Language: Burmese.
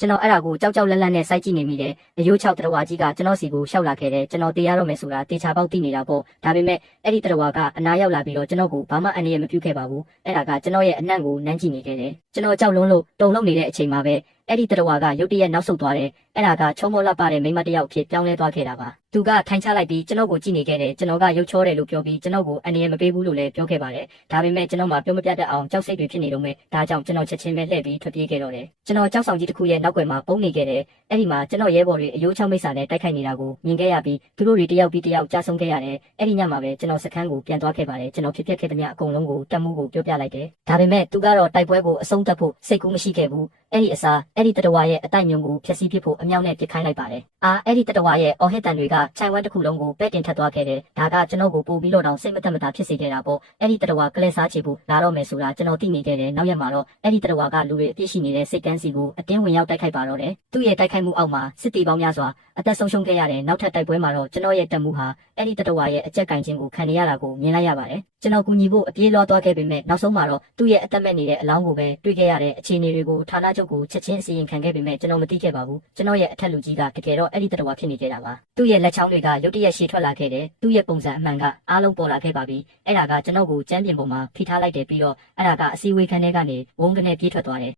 ကျွန်တော်အဲ့ဒါကိုကြောက်ကြောက်လန့်လန့်နဲ့စိုက်ကြည့်နေမိတယ်အယိုး6တရဝါကြီးကကျွန်တော်စီကိုရှောက်လာခဲ့တယ်ကျွန်တော်တေးရတော့မယ်ဆိုတာတေချာပေါက်သိနေတာပေါ့ဒါပေမဲ့အဲ့ဒီတရဝါကအနားရောက်လာပြီးတော့ကျွန်တော်ကိုဘာမှအန္တရာယ်မပြုခဲ့ပါဘူးအဲ့ဒါကကျွန်တော်ရဲ့အနံ့ကိုနမ်းကြည့်နေခဲ့တယ်ကျွန်တော်ကြောက်လွန်းလို့တုန်လှုပ်နေတဲ့အချိန်မှာပဲအဲ့ဒီတရဝါကရုတ်တရက်နောက်ဆုတ်သွားတယ်အဲ့ဒါကချုံမောလှပတဲ့မိန်းမတစ်ယောက်ဖြစ်ပြောင်းလဲသွားခဲ့တာပါသူကထိုင်ချလိုက်ပြီးကျွန်တော်ကိုကြည့်နေခဲ့တယ်ကျွန်တော်ကရုပ်ချောတယ်လို့ပြောပြီးကျွန်တော်ကိုအန္တရာယ်မပေးဘူးလို့လည်းပြောခဲ့ပါတယ်ဒါပေမဲ့ကျွန်တော်မှပြောမပြတတ်အောင်ကြောက်စိတ်တွေဖြစ်နေတော့မယ်ဒါကြောင့်ကျွန်တော်ချက်ချင်းပဲလှည့်ပြီးထွက်ပြေးခဲ့တော့တယ်ကျွန်တော်ကြောက်ဆောင်ကြီးတစ်ခုရဲ့နောက်ွယ်မှာပုံနေခဲ့တယ်အဲ့ဒီမှာကျွန်တော်ရဲဘော်တွေအယိုး6မိတ်ဆာနဲ့တိုက်ခိုက်နေတာကိုမြင်ခဲ့ရပြီးသူတို့တွေတယောက်ပြီးတယောက်ကြားဆုံးခဲ့ရတယ်အဲ့ဒီညမှာပဲကျွန်တော်စခန်းကိုပြန်သွားခဲ့ပါတယ်ကျွန်တော်ဖြစ်ခဲ့သမျှအကုန်လုံးကိုတက်မှုကိုပြောပြလိုက်တယ်ဒါပေမဲ့သူကတော့တိုက်ပွဲကိုအဆုံးသတ်ဖို့စိတ်ကူးမရှိခဲ့ဘူးအဲ့ဒီအစားအဲ့ဒီတတဝါရဲ့အတိုက်မြုံကိုဖျက်ဆီးပစ်ဖို့အမြောက်နဲ့ပစ်ခိုင်းလိုက်ပါတယ်အဲ့ဒီတတဝါရဲ့အော်ဟစ်တန်တွေကခြံဝမ်းတစ်ခုလုံးကိုပဲ့တင်ထပ်သွားခဲ့တယ်ဒါကကျွန်တော်ကိုပို့ပြီးတော့တောင်စိတ်မသက်မသာဖြစ်စေခဲ့တာပေါ့အဲ့ဒီတတဝါကလဲစားချေဖို့လာတော့မယ်ဆိုတာကျွန်တော်သိနေခဲ့တယ်နောက်ရက်မှာတော့အဲ့ဒီတတဝါကလူတွေအပြစ်ရှိနေတဲ့စိတ်ကန်းစီကိုအတင်းဝင်ရောက်တိုက်ခိုက်ပါတော့တယ်သူ့ရဲ့တိုက်ခိုက်မှုအောက်မှာစစ်တီပေါင်းများစွာအသက်ဆုံးရှုံးခဲ့ရတယ်နောက်ထပ်တိုက်ပွဲမှာတော့ကျွန်တော်ရဲ့တက်မှုဟာအဲ့ဒီတတဝါရဲ့အကြက်ကင်ခြင်းကိုခံနေရတာကိုမြင်လိုက်ရပါတယ်ကျွန်တော်ကူညီဖို့အပြေးလွှားသွားခဲ့ပေမဲ့နောက်ဆုံးမှာတော့သူ့ရဲ့အသက်မဲ့နေတဲ့အလောင်းကိုပဲတွေ့ခဲ့ရတဲ့အခြေအနေတွေကိုဌာနချုပ်ကိုချက်ချင်းအစီရင်ခံခဲ့ပေမဲ့ကျွန်တော်မသိခဲ့ပါဘူးကျွန်တော်ရဲ့အထက်လူကြီးကတကယ်တော့အဲ့ဒီတတဝါဖြစ်နေခဲ့တာပါသူ့ရဲ့လက်ချောင်းတွေကရုတ်တရက်ရှည်ထွက်လာခဲ့တယ်သူ့ရဲ့ပုံစံအမှန်ကအားလုံးပေါ်လာခဲ့ပါပြီအဲ့ဒါကကျွန်တော်ကိုကျမ်းပြင်ပေါ်မှာဖိထားလိုက်တယ်ပြီးတော့အဲ့ဒါကအစီဝေးခန်းထဲကနေဝုန်းကနေပြေးထွက်သွားတယ်